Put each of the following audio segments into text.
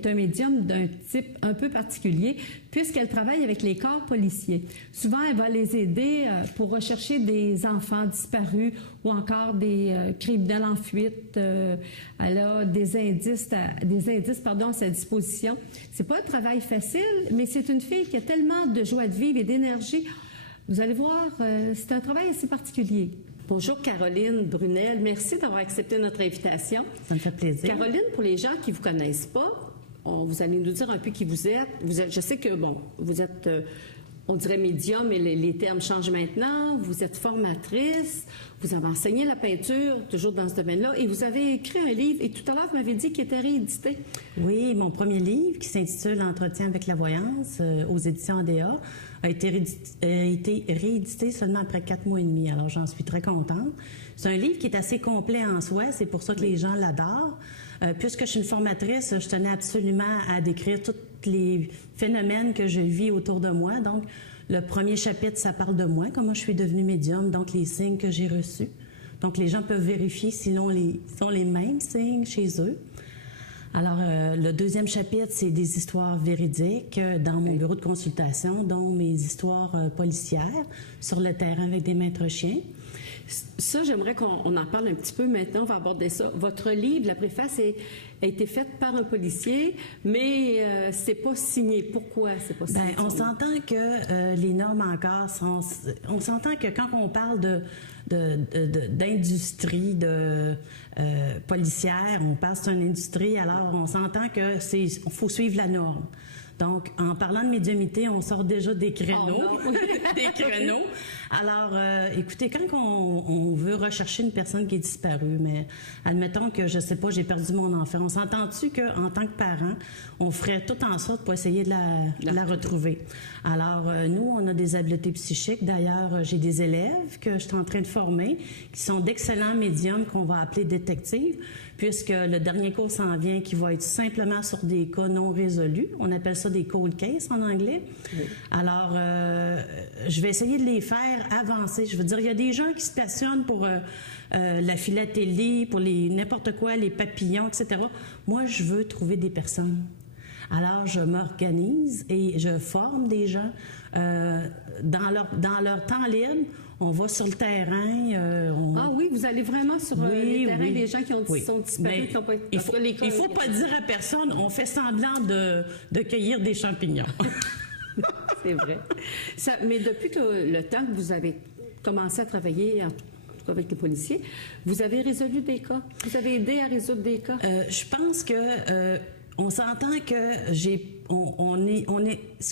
est un médium d'un type un peu particulier puisqu'elle travaille avec les corps policiers. Souvent, elle va les aider pour rechercher des enfants disparus ou encore des criminels en fuite. Elle a des indices à sa disposition. C'est pas un travail facile, mais c'est une fille qui a tellement de joie de vivre et d'énergie. Vous allez voir, c'est un travail assez particulier. Bonjour Caroline Brunel, merci d'avoir accepté notre invitation. Ça me fait plaisir. Caroline, pour les gens qui ne vous connaissent pas, vous allez nous dire un peu qui vous êtes. Je sais que, bon, vous êtes, on dirait médium, mais les termes changent maintenant. Vous êtes formatrice, vous avez enseigné la peinture, toujours dans ce domaine-là, et vous avez écrit un livre, et tout à l'heure, vous m'avez dit qu'il était réédité. Oui, mon premier livre, qui s'intitule « Entretien avec la voyance » aux éditions ADA, a été réédité seulement après 4 mois et demi. Alors, j'en suis très contente. C'est un livre qui est assez complet en soi. C'est pour ça que les gens l'adorent. Puisque je suis une formatrice, je tenais absolument à décrire tous les phénomènes que je vis autour de moi. Donc, le premier chapitre, ça parle de moi, comment je suis devenue médium, donc les signes que j'ai reçus. Donc, les gens peuvent vérifier si sont les mêmes signes chez eux. Alors, le deuxième chapitre, c'est des histoires véridiques dans mon bureau de consultation, dont mes histoires policières sur le terrain avec des maîtres chiens. Ça, j'aimerais qu'on en parle un petit peu maintenant. On va aborder ça. Votre livre, la préface, a été faite par un policier, mais c'est pas signé. Pourquoi c'est pas signé? Bien, on s'entend que les normes encore sont... On s'entend que quand on parle d'industrie policière, on parle d'une industrie, alors on s'entend que faut suivre la norme. Donc, en parlant de médiumnité, on sort déjà des créneaux. Des créneaux. Alors, écoutez, quand on veut rechercher une personne qui est disparue, mais admettons que, je sais pas, j'ai perdu mon enfant, on s'entend-tu qu'en tant que parent, on ferait tout en sorte pour essayer de la retrouver? Alors, nous, on a des habiletés psychiques. D'ailleurs, j'ai des élèves que je suis en train de former qui sont d'excellents médiums qu'on va appeler détectives, puisque le dernier cours s'en vient qui va être simplement sur des cas non résolus. On appelle ça des cold cases en anglais. Oui. Alors, je vais essayer de les faire avancer. Je veux dire, il y a des gens qui se passionnent pour la philatélie, pour n'importe quoi, les papillons, etc. Moi, je veux trouver des personnes. Alors, je m'organise et je forme des gens dans leur temps libre. On va sur le terrain. Ah oui, vous allez vraiment sur les terrains des gens qui sont disparus. Il ne faut pas dire à personne, on fait semblant de cueillir des champignons. C'est vrai. Mais depuis le temps que vous avez commencé à travailler avec les policiers, vous avez résolu des cas? Vous avez aidé à résoudre des cas? Je pense que... on s'entend que ce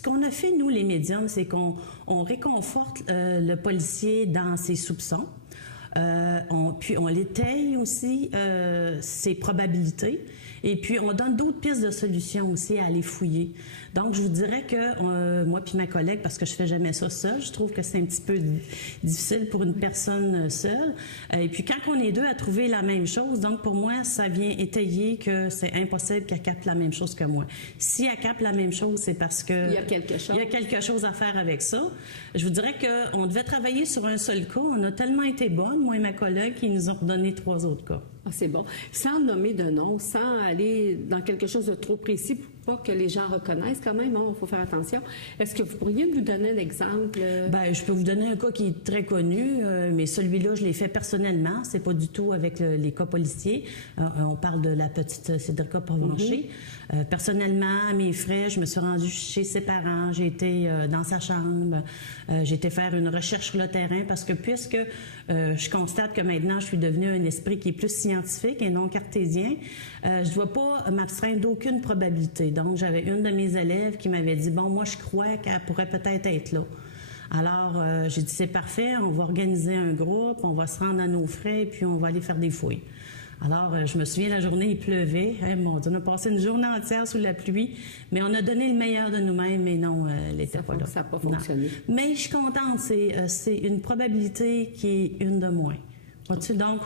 qu'on a fait, nous, les médiums, c'est qu'on réconforte le policier dans ses soupçons. Puis on l'étaye aussi, ses probabilités. Et puis, on donne d'autres pistes de solutions aussi à aller fouiller. Donc, je vous dirais que moi puis ma collègue, parce que je fais jamais ça seule, je trouve que c'est un petit peu difficile pour une personne seule. Et puis, quand on est deux à trouver la même chose, donc pour moi, ça vient étayer que c'est impossible qu'elle capte la même chose que moi. Si elle capte la même chose, c'est parce que... Il y a quelque chose. Il y a quelque chose à faire avec ça. Je vous dirais qu'on devait travailler sur un seul cas. On a tellement été bonnes, moi et ma collègue, qui nous ont donné 3 autres cas. Ah, c'est bon. Sans nommer de nom, sans aller dans quelque chose de trop précis pour pas que les gens reconnaissent quand même, il faut faire attention. Est-ce que vous pourriez nous donner un exemple? Bien, je peux vous donner un cas qui est très connu, mais celui-là, je l'ai fait personnellement. C'est pas du tout avec les cas policiers. On parle de la petite Cédrica Porvencher. Personnellement, à mes frais, je me suis rendue chez ses parents. J'ai été dans sa chambre. J'ai été faire une recherche sur le terrain parce que puisque je constate que maintenant, je suis devenue un esprit qui est plus scientifique et non cartésien, je ne dois pas m'abstraindre d'aucune probabilité. Donc, j'avais une de mes élèves qui m'avait dit, bon, moi, je crois qu'elle pourrait peut-être être là. Alors, j'ai dit, c'est parfait, on va organiser un groupe, on va se rendre à nos frais, puis on va aller faire des fouilles. Alors, je me souviens, la journée, il pleuvait. Mon Dieu, on a passé une journée entière sous la pluie, mais on a donné le meilleur de nous-mêmes, mais non, elle n'était pas là. Ça n'a pas fonctionné. Non. Mais je suis contente, c'est une probabilité qui est une de moins. Donc,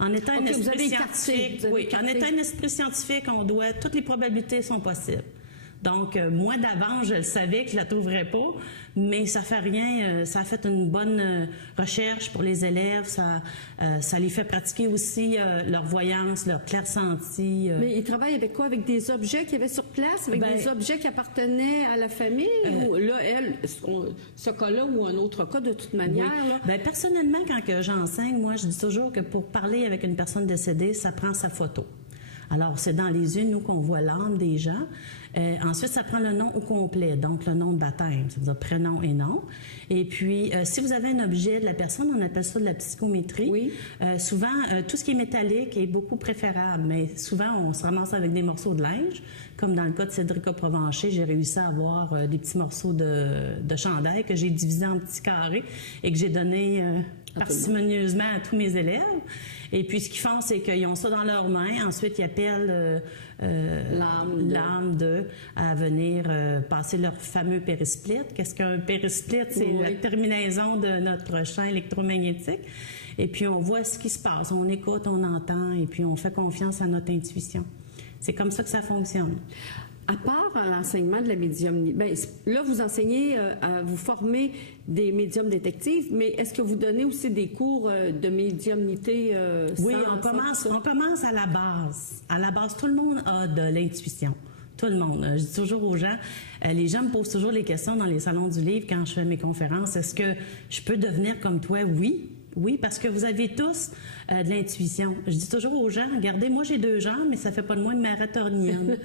en étant un esprit scientifique, en étant un esprit scientifique, toutes les probabilités sont possibles. Donc, moi, d'avance, je le savais que je la trouverais pas, mais ça fait rien. Ça a fait une bonne recherche pour les élèves. Ça les fait pratiquer aussi leur voyance, leur clair-senti. Mais ils travaillent avec quoi? Avec des objets qu'il y avait sur place? Avec des objets qui appartenaient à la famille? Ou là, elle, ce cas-là ou un autre cas, de toute manière? Oui. Personnellement, quand que j'enseigne, moi, je dis toujours que pour parler avec une personne décédée, ça prend sa photo. Alors, c'est dans les yeux, nous, qu'on voit l'âme des gens. Ensuite, ça prend le nom au complet, donc le nom de baptême, c'est-à-dire prénom et nom. Et puis, si vous avez un objet de la personne, on appelle ça de la psychométrie. Oui. Souvent, tout ce qui est métallique est beaucoup préférable, mais souvent, on se ramasse avec des morceaux de linge. Comme dans le cas de Cédric Provencher, j'ai réussi à avoir des petits morceaux de chandail que j'ai divisés en petits carrés et que j'ai donné parcimonieusement à tous mes élèves. Et puis, ce qu'ils font, c'est qu'ils ont ça dans leurs mains. Ensuite, ils appellent l'âme à venir passer leur fameux périsplite. Qu'est-ce qu'un périsplite? C'est la terminaison de notre champ électromagnétique. Et puis, on voit ce qui se passe. On écoute, on entend, et puis on fait confiance à notre intuition. C'est comme ça que ça fonctionne. À part l'enseignement de la médiumnité, là, vous enseignez, vous formez des médiums détectives, mais est-ce que vous donnez aussi des cours de médiumnité? Oui, on commence à la base. À la base, tout le monde a de l'intuition. Tout le monde. Je dis toujours aux gens, les gens me posent toujours les questions dans les salons du livre quand je fais mes conférences. Est-ce que je peux devenir comme toi? Oui. Oui, parce que vous avez tous de l'intuition. Je dis toujours aux gens, regardez, moi j'ai 2 jambes, mais ça fait pas de moi une marathonienne.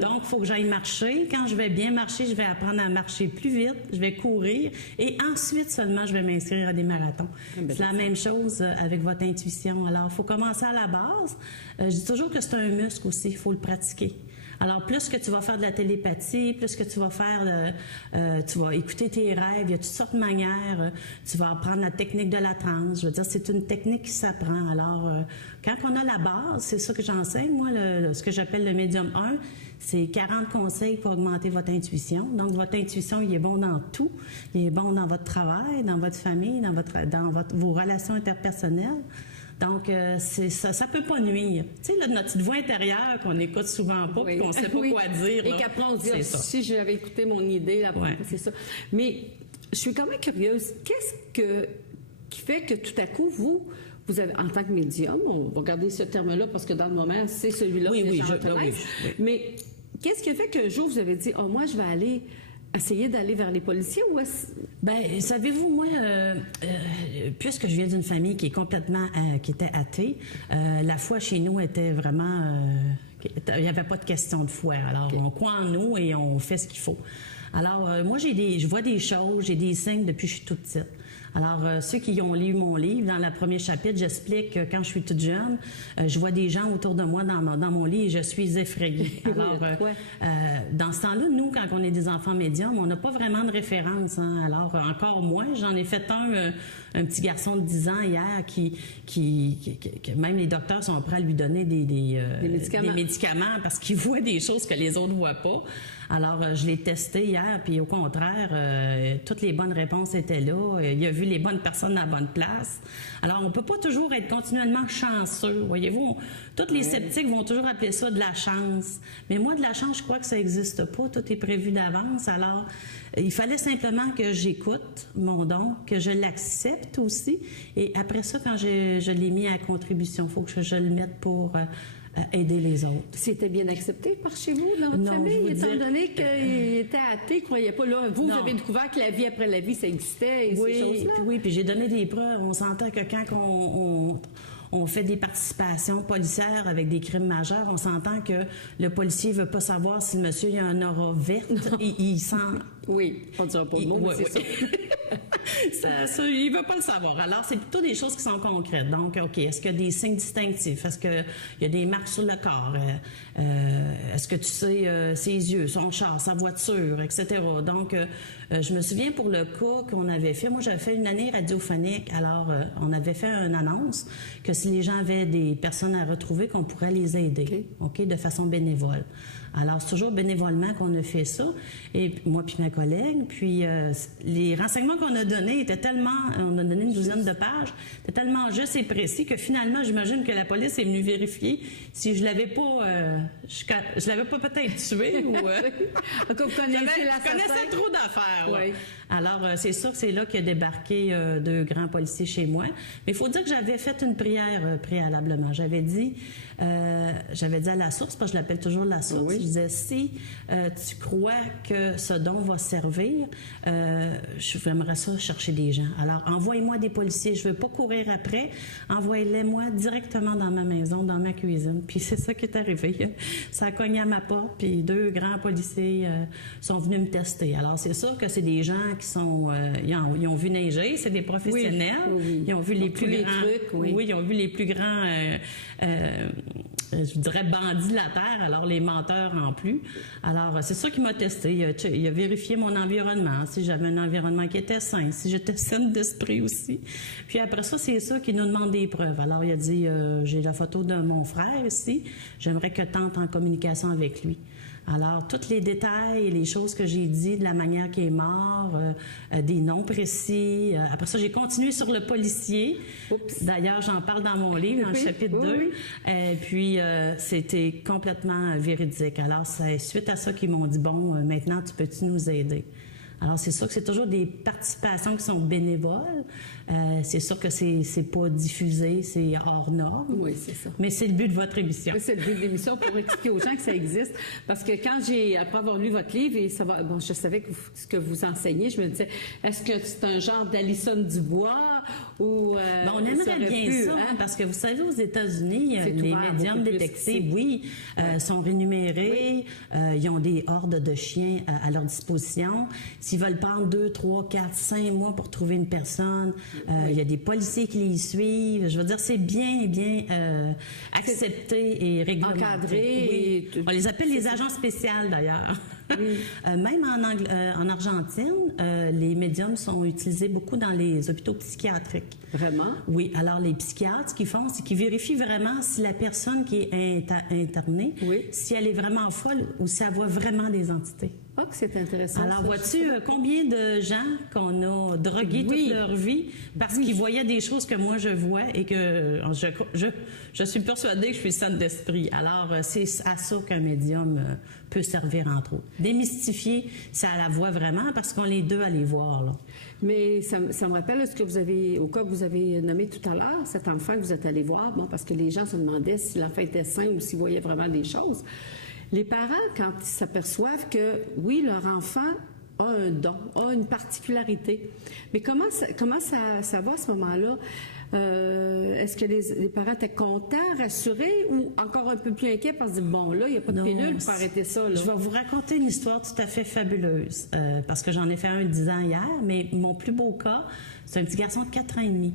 Donc, il faut que j'aille marcher. Quand je vais bien marcher, je vais apprendre à marcher plus vite, je vais courir, et ensuite seulement je vais m'inscrire à des marathons. C'est la même chose avec votre intuition. Alors, il faut commencer à la base. Je dis toujours que c'est un muscle aussi, il faut le pratiquer. Alors, plus que tu vas faire de la télépathie, plus que tu vas faire, tu vas écouter tes rêves, il y a toutes sortes de manières. Tu vas apprendre la technique de la transe. Je veux dire, c'est une technique qui s'apprend. Alors, quand on a la base, c'est ça que j'enseigne, moi, ce que j'appelle le médium 1, c'est 40 conseils pour augmenter votre intuition. Donc, votre intuition, il est bon dans tout. Il est bon dans votre travail, dans votre famille, dans vos relations interpersonnelles. Donc, ça peut pas nuire. Tu sais, notre petite voix intérieure qu'on n'écoute souvent pas, puis qu'on ne sait pas quoi dire. Et qu'après, on se dit, si j'avais écouté mon idée, c'est ça. Mais je suis quand même curieuse. Qu'est-ce qui fait que tout à coup, vous avez, en tant que médium, on va garder ce terme-là parce que dans le moment, c'est celui-là que mais qu'est-ce qui fait qu'un jour, vous avez dit, moi, je vais essayer d'aller vers les policiers ou savez-vous, moi, puisque je viens d'une famille qui est complètement, qui était athée, la foi chez nous était vraiment, il n'y avait pas de question de foi. Alors, on croit en nous et on fait ce qu'il faut. Alors, moi, je vois des choses, j'ai des signes depuis que je suis toute petite. Alors, ceux qui ont lu mon livre, dans le premier chapitre, j'explique que quand je suis toute jeune, je vois des gens autour de moi dans mon lit et je suis effrayée. Alors, dans ce temps-là, nous, quand on est des enfants médiums, on n'a pas vraiment de référence. Hein? Alors, encore moins, j'en ai fait un petit garçon de 10 ans hier que même les docteurs sont prêts à lui donner des médicaments parce qu'ils voient des choses que les autres ne voient pas. Alors, je l'ai testé hier, puis au contraire, toutes les bonnes réponses étaient là. Il a vu les bonnes personnes à la bonne place. Alors, on ne peut pas toujours être continuellement chanceux. Voyez-vous, tous les sceptiques vont toujours appeler ça de la chance. Mais moi, de la chance, je crois que ça n'existe pas. Tout est prévu d'avance. Alors, il fallait simplement que j'écoute mon don, que je l'accepte aussi. Et après ça, quand je l'ai mis à contribution, il faut que je le mette pour aider les autres. C'était bien accepté par chez vous, dans votre famille, étant donné qu'il était athée, il ne croyait pas. Là, vous avez découvert que la vie après la vie, ça existait, et ces choses-là. Oui, puis j'ai donné des preuves. On s'entend que quand on fait des participations policières avec des crimes majeurs, on s'entend que le policier ne veut pas savoir si le monsieur il a un aura verte. Il sent... Oui, on ne dira pas le mot, mais c'est ça. Il ne veut pas le savoir. Alors, c'est plutôt des choses qui sont concrètes. Donc, OK, est-ce qu'il y a des signes distinctifs? Est-ce qu'il y a des marques sur le corps? Est-ce que tu sais ses yeux, son char, sa voiture, etc.? Donc, je me souviens pour le cas qu'on avait fait. Moi, j'avais fait une année radiophonique. Alors, on avait fait une annonce que si les gens avaient des personnes à retrouver, qu'on pourrait les aider, OK, de façon bénévole. Alors, c'est toujours bénévolement qu'on a fait ça, et moi puis ma collègue. Puis, les renseignements qu'on a donnés étaient tellement, on a donné une douzaine de pages, étaient tellement justes et précis que finalement, j'imagine que la police est venue vérifier si je l'avais pas, je l'avais pas peut-être tué ou... Donc, vous je connaissais trop d'affaires. Oui. Alors, c'est sûr que c'est là qu'a débarqué deux grands policiers chez moi. Mais il faut dire que j'avais fait une prière préalablement. J'avais dit à la source, parce que je l'appelle toujours la source, oui. je disais, si tu crois que ce don va servir, j'aimerais ça chercher des gens. Alors, envoie-moi des policiers. Je ne veux pas courir après. Envoie-les-moi directement dans ma maison, dans ma cuisine. Puis c'est ça qui est arrivé. Ça a cogné à ma porte, puis deux grands policiers sont venus me tester. Alors, c'est sûr que c'est des gens qui sont... ils ont vu neiger, c'est des professionnels. Oui. Ils ont vu les plus grands... trucs, oui. Ils ont vu les plus grands... je dirais bandits de la terre, alors les menteurs en plus. Alors, c'est ça qui m'a testé. Il a vérifié mon environnement, si j'avais un environnement qui était sain, si j'étais saine d'esprit aussi. Puis après ça, c'est ça qui nous demande des preuves. Alors, il a dit, j'ai la photo de mon frère ici, j'aimerais que tu entres en communication avec lui. Alors, tous les détails, les choses que j'ai dit, de la manière qu'il est mort, des noms précis. Après ça, j'ai continué sur le policier. Oups. D'ailleurs, j'en parle dans mon livre, dans le chapitre 2. Et puis, c'était complètement véridique. Alors, c'est suite à ça qu'ils m'ont dit, bon, maintenant, tu peux-tu nous aider? Alors, c'est sûr que c'est toujours des participations qui sont bénévoles. C'est sûr que c'est pas diffusé, c'est hors norme. Oui, c'est ça. Mais c'est le but de votre émission. Oui, c'est le but de l'émission pour expliquer aux gens que ça existe. Parce que quand après avoir lu votre livre, et ça va, bon, je savais ce que vous enseignez, je me disais, est-ce que c'est un genre d'Alison Dubois ou... on aimerait bien ça, hein? Parce que vous savez, aux États-Unis, les médiums détectives, sont rémunérés, ils ont des hordes de chiens à leur disposition. S'ils veulent prendre 2, 3, 4, 5 mois pour trouver une personne, il y a des policiers qui les suivent. Je veux dire, c'est bien accepté et réglementé. Encadré. Oui. On les appelle les agents spéciaux, d'ailleurs. Oui. Même en Argentine, les médiums sont utilisés beaucoup dans les hôpitaux psychiatriques. Vraiment? Oui. Alors, les psychiatres, ce qu'ils font, c'est qu'ils vérifient vraiment si la personne qui est internée, si elle est vraiment folle ou si elle voit vraiment des entités. Ah, que c'est intéressant. Alors, vois-tu combien de gens qu'on a drogués toute leur vie parce qu'ils voyaient des choses que moi je vois et que je suis persuadée que je suis saine d'esprit. Alors, c'est à ça qu'un médium peut servir, entre autres. Démystifier, ça la voit vraiment parce qu'on est deux à les voir, là. Mais ça me rappelle ce que vous avez, au cas que vous avez nommé tout à l'heure, cet enfant que vous êtes allé voir, bon, parce que les gens se demandaient si l'enfant était sain ou s'il voyait vraiment des choses. Les parents, quand ils s'aperçoivent que, oui, leur enfant a un don, a une particularité, mais comment ça va à ce moment-là? Est-ce que les parents étaient contents, rassurés ou encore un peu plus inquiets parce qu'ils disent, bon, là, il n'y a pas de pilule pour arrêter ça, là? Je vais vous raconter une histoire tout à fait fabuleuse parce que j'en ai fait un 10 ans hier, mais mon plus beau cas, c'est un petit garçon de 4 ans et demi.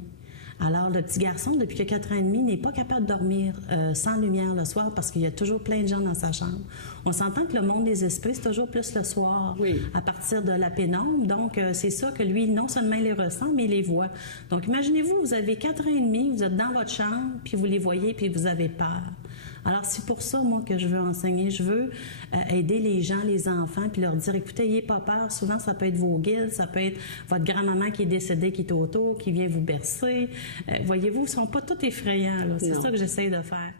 Alors, le petit garçon, depuis que 4 ans et demi, n'est pas capable de dormir sans lumière le soir parce qu'il y a toujours plein de gens dans sa chambre. On s'entend que le monde des esprits, c'est toujours plus le soir, à partir de la pénombre. Donc, c'est ça que lui, non seulement il les ressent, mais il les voit. Donc, imaginez-vous, vous avez 4 ans et demi, vous êtes dans votre chambre, puis vous les voyez, puis vous avez peur. Alors, c'est pour ça, moi, que je veux enseigner. Je veux aider les gens, les enfants, puis leur dire, écoutez, n'ayez pas peur. Souvent, ça peut être vos guides, ça peut être votre grand-maman qui est décédée, qui est autour, qui vient vous bercer. Voyez-vous, ils ne sont pas tous effrayants, là. C'est ça que j'essaie de faire.